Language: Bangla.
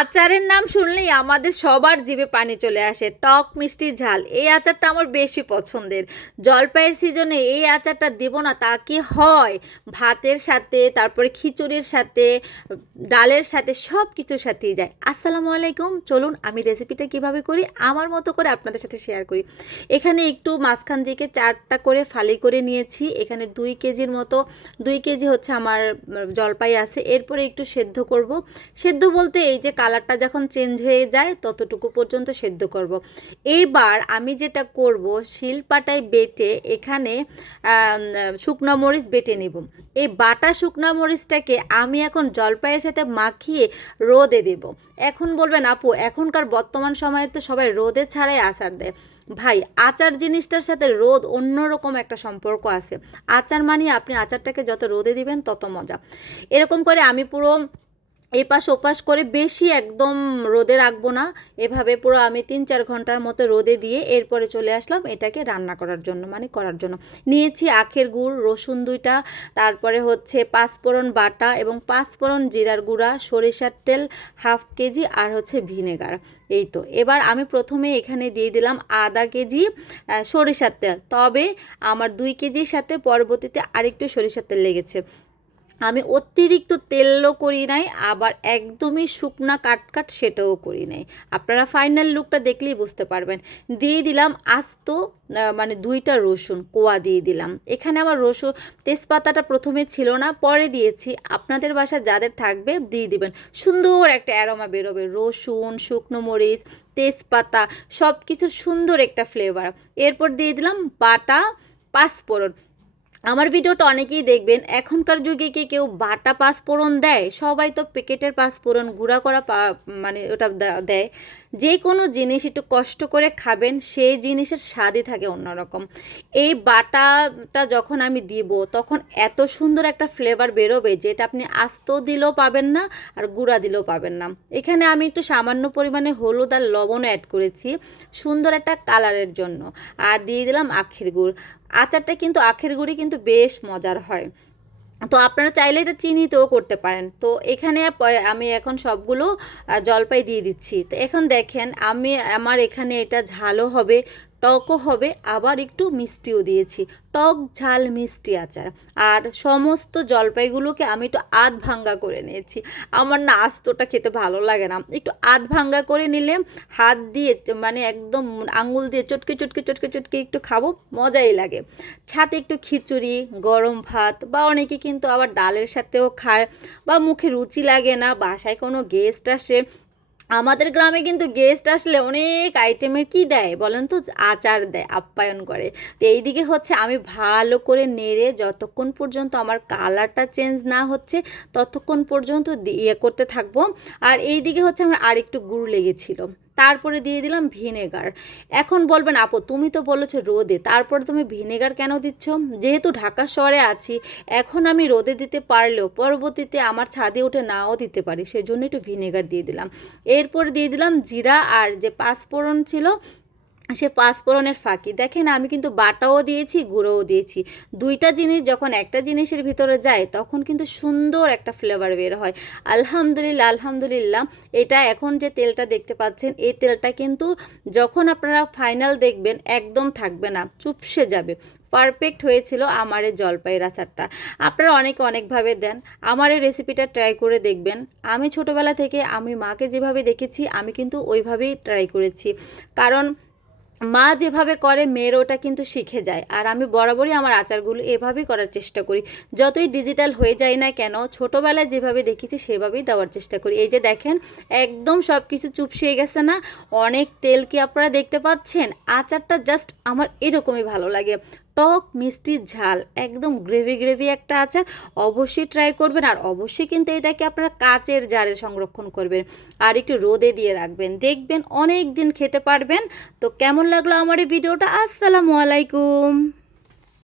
আচারের নাম শুনলেই আমাদের সবার জিভে পানি চলে আসে, টক মিষ্টি ঝাল। এই আচারটা আমার বেশি পছন্দের। জলপাইয়ের সিজনে এই আচারটা দেব না, তা কি হয়? ভাতের সাথে, তারপরে খিচুড়ির সাথে, ডালের সাথে সব কিছুর সাথেই যায়। আসসালামু আলাইকুম। চলুন আমি রেসিপিটা কীভাবে করি? আমার মতো করে আপনাদের সাথে শেয়ার করি। এখানে একটু মাঝখান দিকে চারটা করে ফালি করে নিয়েছি। এখানে দুই কেজির মতো, দুই কেজি হচ্ছে আমার জলপাই আছে। এরপরে একটু সেদ্ধ করব। সেদ্ধ বলতে এই যে কালারটা যখন চেঞ্জ হয়ে যায়, ততটুকু পর্যন্ত সেদ্ধ করব। এইবার আমি যেটা করব, শিলপাটায় বেটে এখানে শুকনো মরিচ বেটে নেব। এই বাটা শুকনো মরিচটাকে আমি এখন জলপাইয়ের সাথে মাখিয়ে রোদে দেব। এখন বলবেন, আপু, এখনকার বর্তমান সময়ে তো সবাই রোদে ছাড়াই আচার দেয়। ভাই, আচার জিনিসটার সাথে রোদ অন্যরকম একটা সম্পর্ক আছে। আচার মানে আপনি আচারটাকে যত রোদে দিবেন, তত মজা। এরকম করে আমি পুরো এপাশ ওপাশ করে বেশি একদম রোদে রাখব না। এভাবে পুরো আমি তিন চার ঘণ্টার মতো রোদে দিয়ে এরপরে চলে আসলাম এটাকে রান্না করার জন্য মানে করার জন্য। নিয়েছি আখের গুড়, রসুন দুইটা, তারপরে হচ্ছে পাঁচফোড়ন বাটা এবং পাঁচফোড়ন জিরার গুঁড়া, সরিষার তেল হাফ কেজি আর হচ্ছে ভিনেগার। এই তো, এবার আমি প্রথমে এখানে দিয়ে দিলাম আধা কেজি সরিষার তেল। তবে আমার দুই কেজির সাথে পরবর্তীতে আরেকটু সরিষার তেল লেগেছে। আমি অতিরিক্ত তেলও করি নাই, আবার একদমই শুকনা কাটকাট সেটাও করি নাই। আপনারা ফাইনাল লুকটা দেখলেই বুঝতে পারবেন। দিয়ে দিলাম আস্ত মানে দুইটা রসুন, কোয়া দিয়ে দিলাম। এখানে আবার রসুন, তেজপাতাটা প্রথমে ছিল না, পরে দিয়েছি। আপনাদের বাসা যাদের থাকবে দিয়ে দিবেন। সুন্দর একটা অ্যারোমা বেরোবে, রসুন, শুকনো মরিচ, তেজপাতা সব কিছু সুন্দর একটা ফ্লেভার এরপর দিয়ে দিলাম বাটা পাঁচফোড়ন। আমার ভিডিওটা অনেকেই দেখবেন, এখনকার যুগে কি কেউ বাটা পাঁচফোড়ন দেয়? সবাই তো প্যাকেটের পাঁচফোড়ন গুঁড়া করা মানে ওটা দেয়। যে কোনো জিনিস একটু কষ্ট করে খাবেন, সেই জিনিসের স্বাদই থাকে অন্যরকম। এই বাটাটা যখন আমি দিব, তখন এত সুন্দর একটা ফ্লেভার বেরোবে, যেটা আপনি আস্ত দিলেও পাবেন না, আর গুঁড়া দিলেও পাবেন না। এখানে আমি একটু সামান্য পরিমাণে হলুদ আর লবণ অ্যাড করেছি, সুন্দর একটা কালারের জন্য। আর দিয়ে দিলাম আখের গুড়। আচারটা কিন্তু আখের গুঁড়ি কিন্তু বেশ মজার হয়। তো আপনারা চাইলে এটা চিনিতেও করতে পারেন। তো এখানে আমি এখন সবগুলো জলপাই দিয়ে দিচ্ছি। তো এখন দেখেন, আমি, আমার এখানে এটা ঝালও হবে টকও হবে, আবার একটু মিষ্টিও দিয়েছি। টক, ঝাল, মিষ্টি আচার। আর সমস্ত জলপাইগুলোকে আমি একটু আধ ভাঙ্গা করে নিয়েছি। আমার না আস্তটা খেতে ভালো লাগে না। একটু আধ ভাঙ্গা করে নিলে হাত দিয়ে মানে একদম আঙুল দিয়ে চটকে চটকে চটকে চটকে একটু খাব, মজাই লাগে। সাথে একটু খিচুড়ি, গরম ভাত বা অনেকে কিন্তু আবার ডালের সাথেও খায় বা মুখে রুচি লাগে না, বাসায় কোনো গেস্ট আসে আমাদের গ্রামে কিন্তু গেস্ট আসলে অনেক আইটেমের কি দেয় বলেন তো? আচার দেয়, আপ্যায়ন করে। তো এইদিকে হচ্ছে আমি ভালো করে নেড়ে যতক্ষণ পর্যন্ত আমার কালারটা চেঞ্জ না হচ্ছে, ততক্ষণ পর্যন্ত ইয়ে করতে থাকব। আর এই দিকে হচ্ছে আমার আরেকটু গুড় লেগেছিল। তারপরে দিয়ে দিলাম ভিনেগার। এখন বলবেন, আপু, তুমি তো বলেছ রোদে, তারপরে তুমি ভিনেগার কেন দিচ্ছ? যেহেতু ঢাকা শহরে আছি, এখন আমি রোদে দিতে পারলেও পরবর্তীতে আমার ছাদে উঠে নাও দিতে পারি। সেজন্য একটু ভিনেগার দিয়ে দিলাম। এরপর দিয়ে দিলাম জিরা আর যে পাঁচফোড়ন ছিল সে পাঁচফোড়নের ফাঁকি। দেখেন, আমি কিন্তু বাটাও দিয়েছি, গুঁড়োও দিয়েছি। দুইটা জিনিস যখন একটা জিনিসের ভিতরে যায়, তখন কিন্তু সুন্দর একটা ফ্লেভার বের হয়। আলহামদুলিল্লাহ আলহামদুলিল্লাহ, এটা এখন যে তেলটা দেখতে পাচ্ছেন, এই তেলটা কিন্তু যখন আপনারা ফাইনাল দেখবেন, একদম থাকবে না, চুপসে যাবে। পারফেক্ট হয়েছিল আমার এই জলপাইয়ের আচারটা। আপনারা অনেকে অনেকভাবে দেন, আমার এই রেসিপিটা ট্রাই করে দেখবেন। আমি ছোটোবেলা থেকে, আমি মাকে যেভাবে দেখেছি, আমি কিন্তু ওইভাবেই ট্রাই করেছি। কারণ মা যেভাবে করে, মেয়ের ওটা কিন্তু শিখে যায়। আর আমি বরাবরই আমার আচারগুলো এভাবেই করার চেষ্টা করি। যতই ডিজিটাল হয়ে যায় না কেন, ছোটোবেলায় যেভাবে দেখেছি, সেভাবেই দেওয়ার চেষ্টা করি। এই যে দেখেন, একদম সব কিছু চুপসিয়ে গেছে না? অনেক তেল কি আপনারা দেখতে পাচ্ছেন? আচারটা জাস্ট আমার এরকমই ভালো লাগে। টক মিষ্টির ঝাল, একদম গ্রেভি গ্রেভি একটা আচার, অবশ্যই ট্রাই করবেন আর অবশ্যই কিন্তু এটাকে আপনারা কাচের জারে সংরক্ষণ করবেন আর একটু রোদে দিয়ে রাখবেন। দেখবেন অনেক দিন খেতে পারবেন। তো কেমন লাগল আমার এই ভিডিওটা? আসসালামু আলাইকুম।